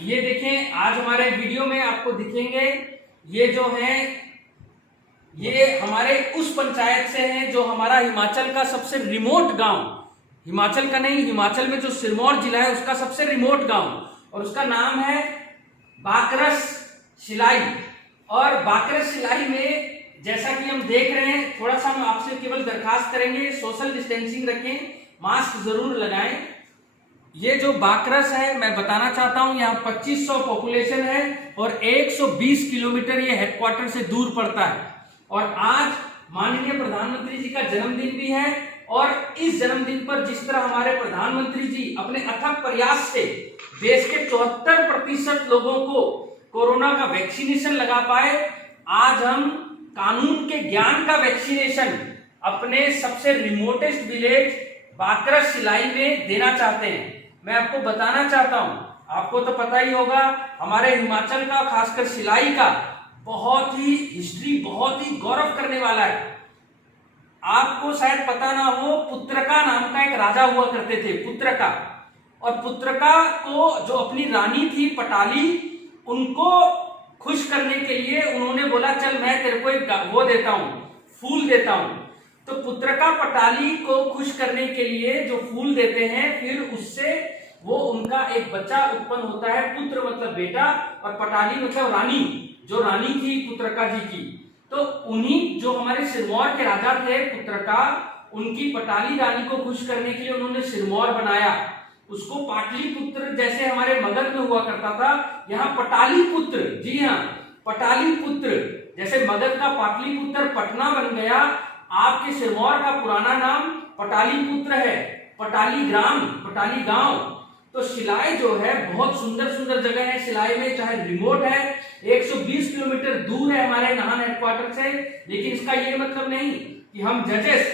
ये देखें, आज हमारे वीडियो में आपको दिखेंगे ये जो है ये हमारे उस पंचायत से है जो हमारा हिमाचल का सबसे रिमोट गांव, हिमाचल का नहीं, हिमाचल में जो सिरमौर जिला है उसका सबसे रिमोट गांव, और उसका नाम है बाकरस सिलाई। और बाकरस सिलाई में जैसा कि हम देख रहे हैं, थोड़ा सा हम आपसे केवल दरखास्त करेंगे, सोशल डिस्टेंसिंग रखें, मास्क जरूर लगाएं। ये जो बाकरस है, मैं बताना चाहता हूं, यहाँ 2500 पॉपुलेशन है और 120 किलोमीटर ये हेडक्वार्टर से दूर पड़ता है। और आज माननीय प्रधानमंत्री जी का जन्मदिन भी है, और इस जन्मदिन पर जिस तरह हमारे प्रधानमंत्री जी अपने अथक प्रयास से देश के 74% लोगों को कोरोना का वैक्सीनेशन लगा पाए, आज हम कानून के ज्ञान का वैक्सीनेशन अपने सबसे रिमोटेस्ट विलेज बाकरस सिलाई में देना चाहते हैं। मैं आपको बताना चाहता हूं, आपको तो पता ही होगा हमारे हिमाचल का, खासकर सिलाई का बहुत ही हिस्ट्री, बहुत ही गौरव करने वाला है। आपको शायद पता ना हो, पुत्रका नाम का एक राजा हुआ करते थे, पुत्रका। और पुत्रका को जो अपनी रानी थी पटाली, उनको खुश करने के लिए उन्होंने बोला चल मैं तेरे को एक वो देता हूं, फूल देता हूं। तो पुत्रका पटाली को खुश करने के लिए जो फूल देते हैं, फिर उससे वो उनका एक बच्चा उत्पन्न होता है, पुत्र मतलब बेटा और पटाली मतलब रानी, जो रानी थी पुत्रका जी की। तो उन्हीं जो हमारे सिरमौर के राजा थे पुत्रका, उनकी पटाली रानी को खुश करने के लिए उन्होंने सिरमौर बनाया। उसको पाटलिपुत्र जैसे हमारे मगध में हुआ करता था, यहाँ पटालीपुत्र, जी हाँ पटालीपुत्र, जैसे मगध का पाटलिपुत्र पटना बन गया, आपके सिरमौर का पुराना नाम पटालीपुत्र है, पटाली ग्राम, पटाली गांव। तो सिलाई जो है बहुत सुंदर सुंदर जगह है सिलाई में, चाहे रिमोट है, 120 किलोमीटर दूर है हमारे नाहन हेडक्वार्टर से, लेकिन इसका ये मतलब नहीं कि हम जजेस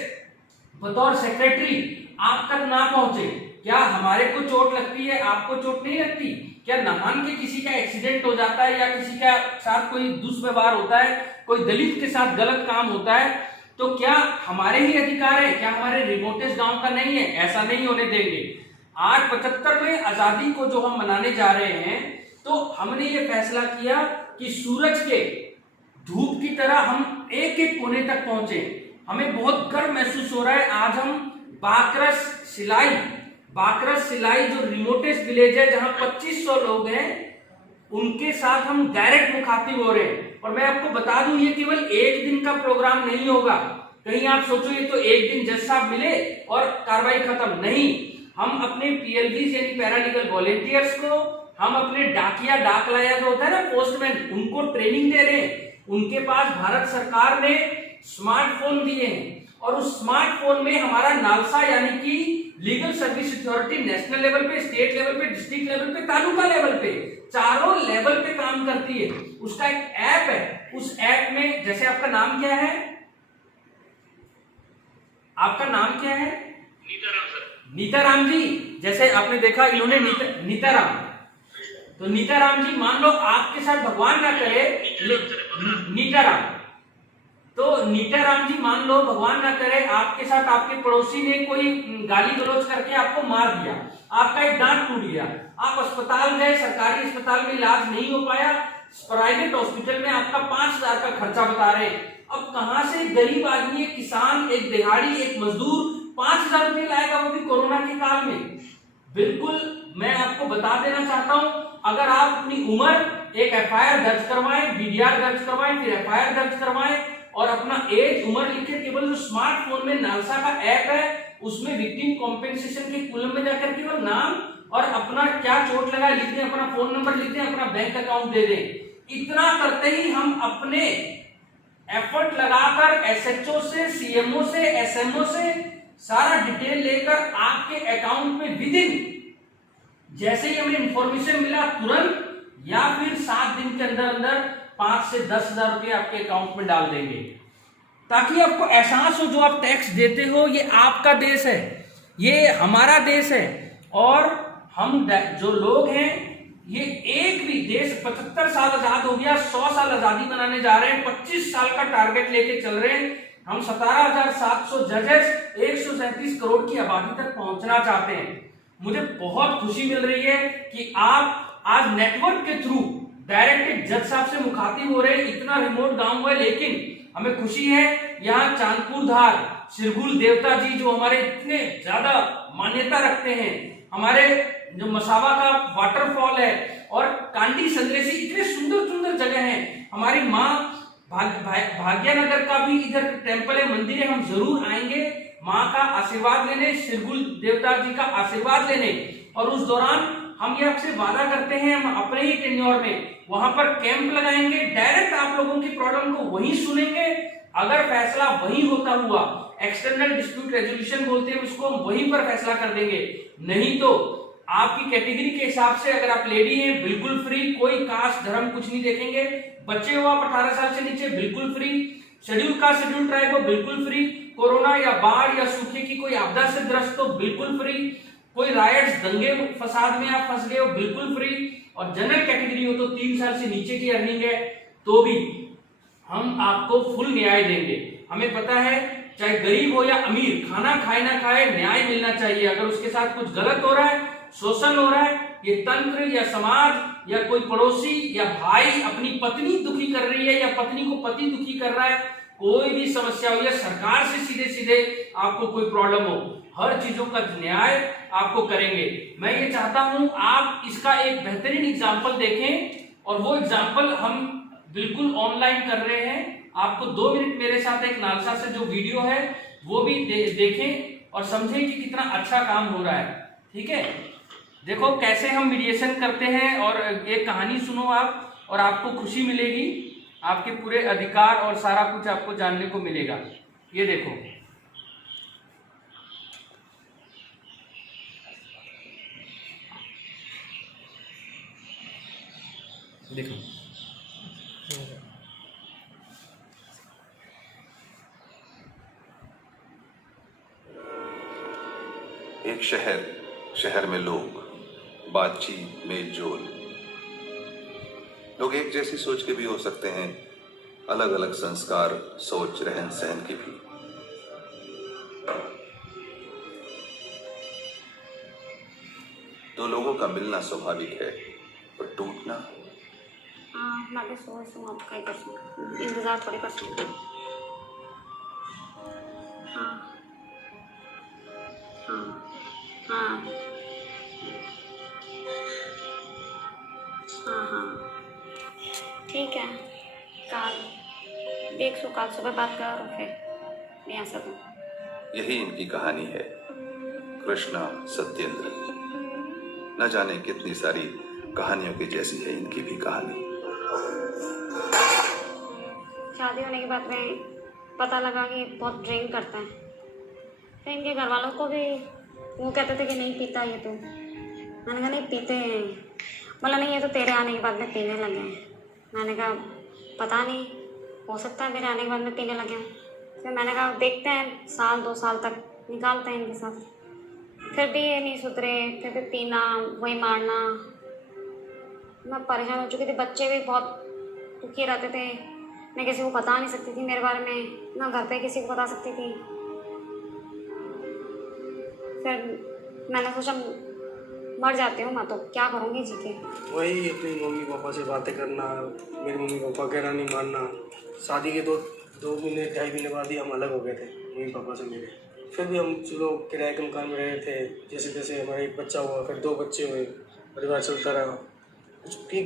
बतौर सेक्रेटरी आप तक ना पहुंचे। क्या हमारे को चोट लगती है, आपको चोट नहीं लगती? क्या नाहन के किसी का एक्सीडेंट हो जाता है या किसी का साथ कोई दुष्व्यवहार होता है, कोई दलित के साथ गलत काम होता है, तो क्या हमारे ही अधिकार है? क्या हमारे रिमोटेस्ट गांव का नहीं है? ऐसा नहीं होने देंगे। आज 75वें आजादी को जो हम मनाने जा रहे हैं, तो हमने ये फैसला किया कि सूरज के धूप की तरह हम एक एक कोने तक पहुंचे। हमें बहुत गर्व महसूस हो रहा है। आज हम बाकरस सिलाई जो रिमोटेस्ट विलेज है, जहां 2500 लोग हैं, उनके साथ हम डायरेक्ट मुखातिब हो रहे हैं। और मैं आपको बता दूं, ये केवल एक दिन का प्रोग्राम नहीं होगा। कहीं आप सोचो ये तो एक दिन जज साहब मिले और कार्रवाई खत्म, नहीं। हम अपने पीएलबी यानी पैरालीगल वॉलेंटियर्स को, हम अपने डाकिया, डाक लाया जो होता है ना, पोस्टमैन, उनको ट्रेनिंग दे रहे हैं। उनके पास भारत सरकार ने स्मार्टफोन दिए हैं, और उस स्मार्टफोन में हमारा नालसा यानी कि legal service authority national level पे, स्टेट लेवल पे, डिस्ट्रिक्ट लेवल पे, तालुका लेवल पे, चारों लेवल पे काम करती है। उसका एक ऐप है, उस ऐप में, जैसे आपका नाम क्या है? आपका नाम क्या है? नीताराम सर। नीताराम जी, जैसे आपने देखा इन्होंने नीताराम, तो नीताराम जी, मान लो आपके साथ भगवान ना करे, नीताराम, तो नीताराम जी मान लो भगवान ना करे आपके साथ आपके पड़ोसी ने कोई गाली गलौज करके आपको मार दिया, आपका एक दांत टूट गया, आप अस्पताल गए, सरकारी अस्पताल में इलाज नहीं हो पाया, प्राइवेट हॉस्पिटल में आपका 5000 का खर्चा बता रहे हैं। अब कहां से गरीब आदमी, एक किसान, एक दिहाड़ी, एक मजदूर 5000 रुपये लाएगा, वो भी कोरोना के काल में? बिल्कुल, मैं आपको बता देना चाहता हूं, अगर आप अपनी उम्र, एक एफआईआर दर्ज करवाएं, बीडीआर दर्ज करवाएं, फिर एफआईआर दर्ज करवाएं, और अपना एज, उम्र लिखे, केवल जो स्मार्टफोन में नालसा का ऐप है उसमें विक्टिम कॉम्पेंसेशन के कॉलम में जाकर केवल नाम और अपना क्या चोट लगा लिख दें, अपना फोन नंबर लिख दें, अपना बैंक अकाउंट दे दें। इतना करते ही हम अपने एफर्ट लगाकर एसएचओ से, सीएमओ से, एसएमओ से सारा डिटेल लेकर आपके अकाउंट में विदिन, जैसे ही हमें इंफॉर्मेशन मिला तुरंत, या फिर 7 दिन के अंदर अंदर 5 से 10,000 रुपये आपके अकाउंट में डाल देंगे, ताकि आपको एहसास हो जो आप टैक्स देते हो ये आपका देश है, ये हमारा देश है। और हम जो लोग हैं, ये एक भी देश 75 साल आजाद हो गया, 100 साल आजादी मनाने जा रहे हैं, 25 साल का टारगेट लेके चल रहे हैं। हम 17,700 जजेस 137 करोड़ की आबादी तक पहुंचना चाहते हैं। मुझे बहुत खुशी मिल रही है कि आप आज नेटवर्क के थ्रू डायरेक्ट जज साहब से मुखातिब हो रहे। इतना रिमोट गांव है, लेकिन हमें खुशी है यहाँ चांदपुर धार सिरगुल देवता जी जो हमारे इतने ज्यादा मान्यता रखते हैं, हमारे जो मसावा का वाटरफॉल है और कांडी संद्रेसी, इतने सुंदर सुंदर जगह हैं। हमारी माँ भाग्यनगर का भी इधर टेम्पल है, मंदिर है, हम जरूर आएंगे माँ का आशीर्वाद लेने, सिरगुल देवता जी का आशीर्वाद लेने। और उस दौरान हम ये आपसे वादा करते हैं, हम अपने ही टेन्योर में वहां पर कैंप लगाएंगे, डायरेक्ट आप लोगों की प्रॉब्लम को वहीं सुनेंगे। अगर फैसला वहीं होता हुआ, एक्सटर्नल डिस्प्यूट रेजोल्यूशन बोलते हैं उसको, हम वहीं पर फैसला कर देंगे। नहीं तो आपकी कैटेगरी के हिसाब से, अगर आप लेडी हैं बिल्कुल फ्री, कोई कास्ट धर्म कुछ नहीं देखेंगे। बच्चे हो आप 18 साल से नीचे बिल्कुल free, schedule caste schedule tribe हो बिल्कुल फ्री, कोरोना या बाढ़ या सूखे की कोई आपदा से ग्रस्त हो बिल्कुल फ्री, कोई रायट्स दंगे फसाद में आप फंस गए हो बिल्कुल फ्री, और जनरल कैटेगरी हो तो 3 साल से नीचे की अर्निंग है तो भी हम आपको फुल न्याय देंगे। हमें पता है चाहे गरीब हो या अमीर, खाना खाए ना खाए, न्याय मिलना चाहिए। अगर उसके साथ कुछ गलत हो रहा है, शोषण हो रहा है, ये तंत्र या समाज या कोई पड़ोसी या भाई अपनी पत्नी दुखी कर रही है या पत्नी को पति दुखी कर रहा है, कोई भी समस्या हो या सरकार से सीधे सीधे आपको कोई प्रॉब्लम हो, हर चीजों का न्याय आपको करेंगे। मैं ये चाहता हूं आप इसका एक बेहतरीन एग्जाम्पल देखें, और वो एग्जाम्पल हम बिल्कुल ऑनलाइन कर रहे हैं। आपको 2 मिनट मेरे साथ एक नालसा से जो वीडियो है वो भी देखें और समझें कि कितना अच्छा काम हो रहा है। ठीक है, देखो कैसे हम मीडिएशन करते हैं, और एक कहानी सुनो आप, और आपको खुशी मिलेगी, आपके पूरे अधिकार और सारा कुछ आपको जानने को मिलेगा। ये देखो, देखो एक शहर में लोग, बातचीत, मेल जोल। लोग एक जैसी सोच के भी हो सकते हैं, अलग अलग संस्कार, सोच, रहन सहन की भी। दो लोगों का मिलना स्वाभाविक है, पर टूटना। मैं भी सोच रहा हूँ, आप क्या कर सकते हैं, इंतजार थोड़ी कर सकते हैं। हाँ हाँ हाँ हाँ हाँ ठीक है, कल देख सो, कल सुबह बात करो, फिर मैं आ सकूँ। यही इनकी कहानी है, कृष्णा सत्येंद्र। न जाने कितनी सारी कहानियों की जैसी है इनकी भी कहानी। शादी होने के बाद में पता लगा कि बहुत ड्रिंक करता है। फिर इनके घर वालों को भी वो कहते थे कि नहीं पीता ये तो, मैंने कहा नहीं पीते हैं, बोला नहीं ये तो तेरे आने के बाद में पीने लगे हैं। मैंने कहा पता नहीं, हो सकता है मेरे आने के बाद में पीने लगे हैं। फिर मैंने कहा देखते हैं, 1-2 साल तक निकालते हैं इनके साथ। फिर भी ये नहीं सुधरे, फिर भी पीना, वही मारना। मैं परेशान हो चुकी थी, बच्चे भी बहुत दुखी रहते थे, मैं किसी को बता नहीं सकती थी मेरे बारे में, ना घर पे किसी को बता सकती थी। फिर मैंने सोचा मर जाती हूँ मैं तो, क्या करूँगी जी के। वही अपनी मम्मी पापा से बातें करना, मेरे मम्मी पापा कहना नहीं मानना। शादी के 2 महीने 2.5 महीने बाद ही हम अलग हो गए थे मम्मी पापा से मेरे। फिर भी हम चलो किराए के मकान में रहे थे, जैसे तैसे हमारा एक बच्चा हुआ, फिर 2 बच्चे हुए, परिवार चलता रहा। उसकी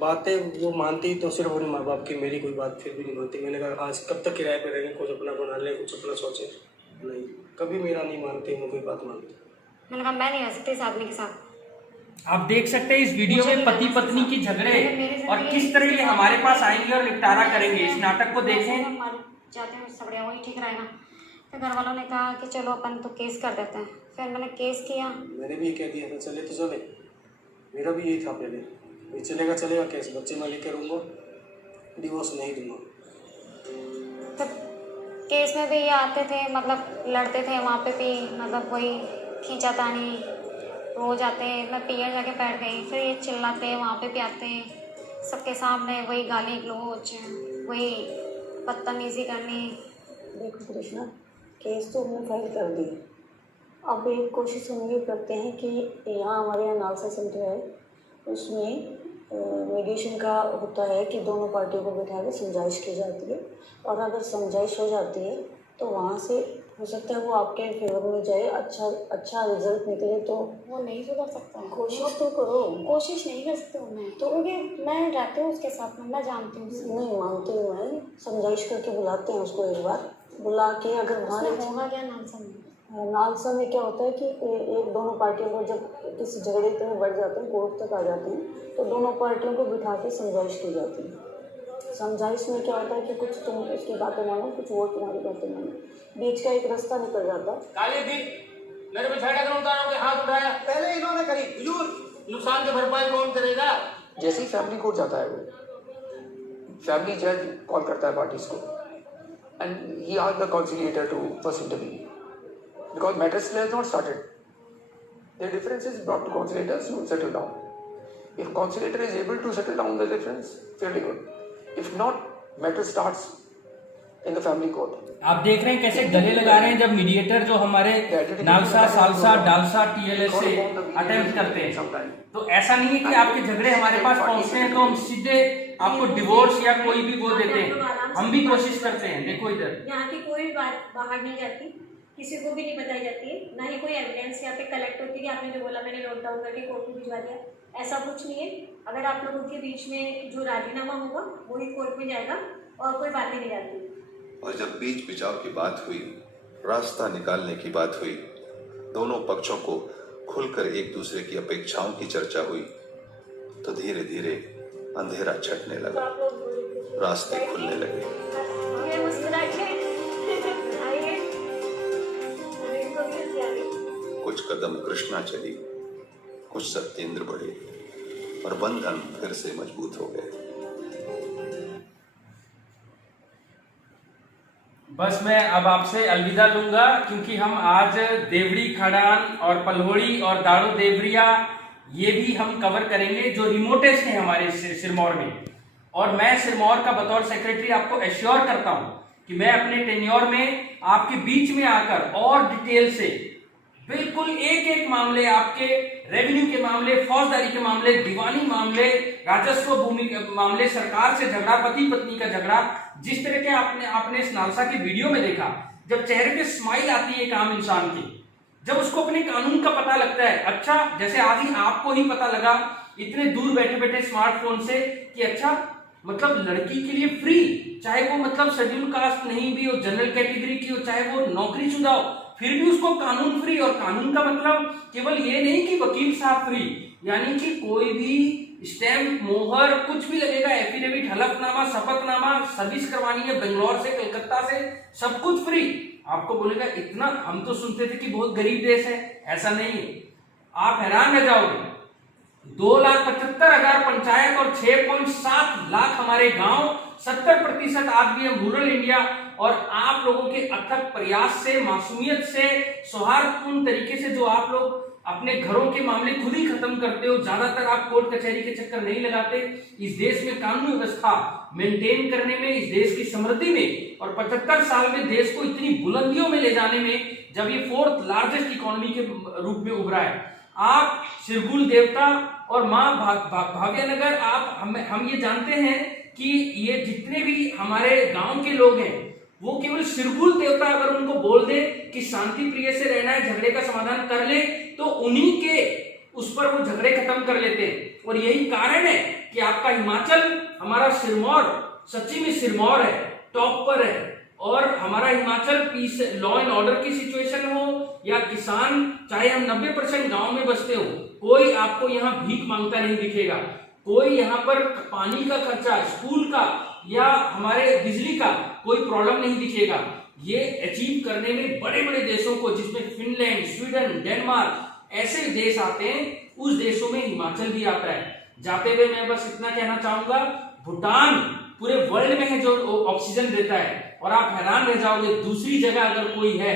बातें वो मानती तो सिर्फ अपने माँ बाप की, मेरी कोई बात फिर भी नहीं मानती। मैंने कहा आज कब तक किराए पर रहेंगे, कुछ अपना बना लें, कुछ अपना सोचें। नहीं, कभी मेरा नहीं मानते, मैं कोई बात मानती। मैंने कहा मैं नहीं रह सकती इस आदमी के साथ। आप देख सकते हैं इस वीडियो में पति पत्नी की झगड़े और किस तरह ये हमारे पास आएंगे और निपटारा करेंगे। इस नाटक को देखें। मर जाते हैं उससे बढ़िया वही ठीक रहेगा। फिर घर वालों ने कहा कि चलो अपन तो केस कर देते हैं। फिर मैंने केस किया। मैंने भी ये कह दिया था चले तो चले, मेरा भी यही था पहले, ये चलेगा चलेगा कैसे, बच्चे मैं लेकर रहूँगा, डिवोर्स नहीं दूंगा। फिर केस में भी ये आते थे, मतलब लड़ते थे वहाँ पे भी, मतलब वही खींचातानी रोज आते, मैं पियर जाके बैठ गई। फिर ये चिल्लाते, वहाँ पे भी आते सबके सामने, वही गाली गलौज, वही बदतमीजी करनी। देखो कृष्णा, केस तो हमने फाइल कर दी। अब एक कोशिश हम ये करते हैं कि यहाँ हमारे यहाँ नालसा सेंटर है, उसमें मीडिएशन का होता है कि दोनों पार्टियों को बिठा के समझाइश की जाती है, और अगर समझाइश हो जाती है तो वहाँ से हो सकता है वो आपके फेवर में जाए, अच्छा रिजल्ट निकले। तो वो नहीं सुधर सकता है। कोशिश तो करो। कोशिश नहीं कर सकती हूँ मैं, तो क्योंकि मैं रहती हूँ उसके साथ में, मैं जानती हूँ उसे। नहीं मानती हूँ मैं, समझाइश करके बुलाते हैं उसको, एक बार बुला के अगर वहाँ उसमें होगा क्या नालसा में? नालसा में क्या होता है कि एक दोनों पार्टियों को जब किसी झगड़े में बढ़ जाते हैं, कोर्ट तक आ जाते हैं, तो दोनों पार्टियों को बिठा के समझाइश की जाती है। समझाइश में क्या होता है कि कुछ तुम उसकी बातें मानो, कुछ वो तुम्हारी बातें मानो, बीच का एक रास्ता निकल जाता है। काले दिन मेरे पे छाड़ा कर उतारोगे, हाथ उठाया पहले इन्होंने करी हुजूर। नुकसान की भरपाई कौन करेगा? जैसे ही फैमिली कोर्ट जाता है, वो फैमिली जज कॉल करता है पार्टीज को, and he asked the conciliator to first interview because matter still has not started. The difference is brought to conciliators to settle down. If conciliator is able to settle down the difference, fairly good. If not, matter starts in the family court. आप देख रहे हैं कैसे गले लगा रहे हैं जब मीडिएटर जो हमारे नालसा, सालसा, डालसा, टीएलएस से अटेम्प्ट करते हैं। तो ऐसा नहीं है कि आपके झगड़े हमारे पास पहुंचते हैं तो हम सीधे आपको डिवोर्स या कोई भी वो देते हैं। हम भी कोशिश करते हैं। देखो इधर यहाँ की कोई भी बात बाहर नहीं जाती, किसी को भी नहीं बताई जाती है, ना ही कोई एविडेंस यहाँ पे कलेक्ट होती है कि आपने जो बोला मैंने नोट डाउन करके कोर्ट में भिजवा दिया, ऐसा कुछ नहीं है। अगर आप लोगों के बीच में जो राजीनामा होगा वही कोर्ट में जाएगा और कोई बातें नहीं जाती। और जब बीच बिचाव की बात हुई, रास्ता निकालने की बात हुई, दोनों पक्षों को खुलकर एक दूसरे की अपेक्षाओं की चर्चा हुई, तो धीरे धीरे अंधेरा छटने लगा, रास्ते खुलने लगे। ये मुस्कुरा के आइए, कुछ कदम कृष्णा चली, कुछ सत्येंद्र बढ़े और बंधन फिर से मजबूत हो गए। बस मैं अब आपसे अलविदा लूंगा, क्योंकि हम आज देवड़ी खड़ान और पलहोड़ी और दाड़ो देवरिया ये भी हम कवर करेंगे जो रिमोटेस्ट है हमारे सिरमौर में। और मैं सिरमौर का बतौर सेक्रेटरी आपको एश्योर करता हूं कि मैं अपने टेन्योर में आपके बीच में आकर और डिटेल से बिल्कुल एक एक मामले, आपके रेवेन्यू के मामले, फौजदारी के मामले, दीवानी मामले, राजस्व भूमि मामले, सरकार से झगड़ा, पति पत्नी का झगड़ा, जिस तरह के आपने इस नालसा के वीडियो में देखा, जब चेहरे पे स्माइल आती है एक आम इंसान की, जब उसको अपने कानून का पता लगता है। अच्छा, जैसे आज ही आपको ही पता लगा इतने दूर बैठे बैठे स्मार्टफोन से कि अच्छा मतलब लड़की के लिए फ्री, चाहे वो मतलब शेड्यूल कास्ट नहीं भी हो, जनरल कैटेगरी की हो, चाहे वो नौकरीशुदा हो, फिर भी उसको कानून फ्री। और कानून का मतलब केवल ये नहीं कि वकील साहब फ्री, यानी कि कोई भी स्टैम्प, मोहर, कुछ भी लगेगा, एफिडेविट, हलफनामा, शपथनामा, सर्विस करवानी है बेंगलोर से, कलकत्ता से, सब कुछ फ्री। आपको बोलेगा इतना, हम तो सुनते थे कि बहुत गरीब देश है, ऐसा नहीं है। आप हैरान रह जाओगे। 2,75,000 पंचायत और 6.7 लाख हमारे गांव, 70% आज भी हम रूरल इंडिया, और आप लोगों के अथक प्रयास से, मासूमियत से, सौहार्दपूर्ण तरीके से जो आप लोग अपने घरों के मामले खुद ही खत्म करते हो, ज्यादातर आप कोर्ट कचहरी के चक्कर नहीं लगाते। इस देश में कानून व्यवस्था मेंटेन करने में, इस देश की समृद्धि में और 75 साल में देश को इतनी बुलंदियों में ले जाने में, जब ये 4th लार्जेस्ट इकोनॉमी के रूप में उभरा है, आप सिरगुल देवता और मां भाव्यनगर, आप हम ये जानते हैं कि ये जितने भी हमारे गांव के लोग हैं वो केवल सिरगुल देवता अगर उनको बोल दे कि शांति प्रिय से रहना है, झगड़े का समाधान कर ले, तो उन्हीं के उस पर वो झगड़े खत्म कर लेते हैं। और यही कारण है कि आपका हिमाचल, हमारा सिरमौर सच्ची में सिरमौर है, टॉप पर है। और हमारा Himachal peace, law and order की सिचुएशन हो या किसान, चाहे हम 90% गांव में बसते हो, कोई आपको यहाँ भीख मांगता नहीं दिखेगा। कोई यहाँ पर पानी का खर्चा, स्कूल का या हमारे बिजली का कोई प्रॉब्लम नहीं दिखेगा। ये अचीव करने में बड़े बड़े देशों को, जिसमें फिनलैंड, स्वीडन, डेनमार्क ऐसे देश आते हैं, उस देशों में हिमाचल भी आता है। जाते हुए मैं बस इतना कहना चाहूंगा, भूटान पूरे वर्ल्ड में है जो ऑक्सीजन देता है, और आप हैरान रह जाओगे दूसरी जगह अगर कोई है